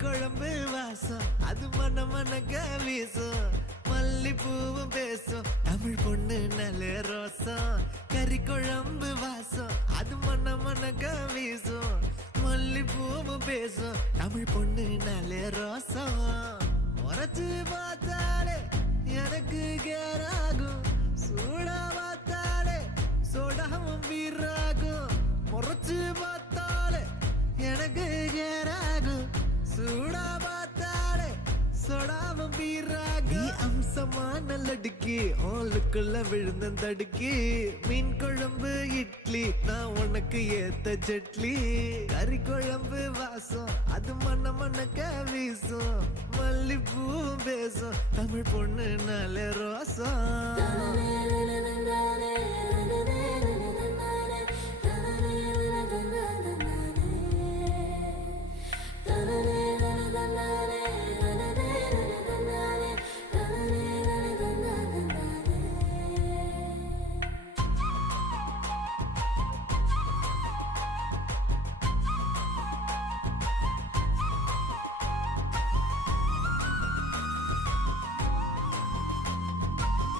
குழம்பு வாசம் அது மன மனக்க வீசும் மல்லிப்பூவும் பேசும் தமிழ் பொண்ணு நல்ல ரோசம் கறி குழம்பு வாசம் அது மன மனக்க வீசும் மல்லிப்பூவும் பேசும் தமிழ் பொண்ணு நல்ல ரோசம் முறைச்சு பார்த்தாலே எனக்கு கேராகும் சூடா பார்த்தாலே சோடாவும் வீராகும் முறைச்சு பார்த்தாலே எனக்கு கேராகும் சூடா பார்த்தாலே சோடாவும் வீராகும் அம்சமான லடுக்கி ஆளுக்குள்ள விழுந்த தடுக்கி மீன் குழம்பு இட்லி நான் உனக்கு ஏத்த சட்லி கறி குழம்பு வாசம் அது மன மனக்க வீசும் மல்லிப்பூ பேசும் தமிழ் பொண்ணு நல்ல ரோசம்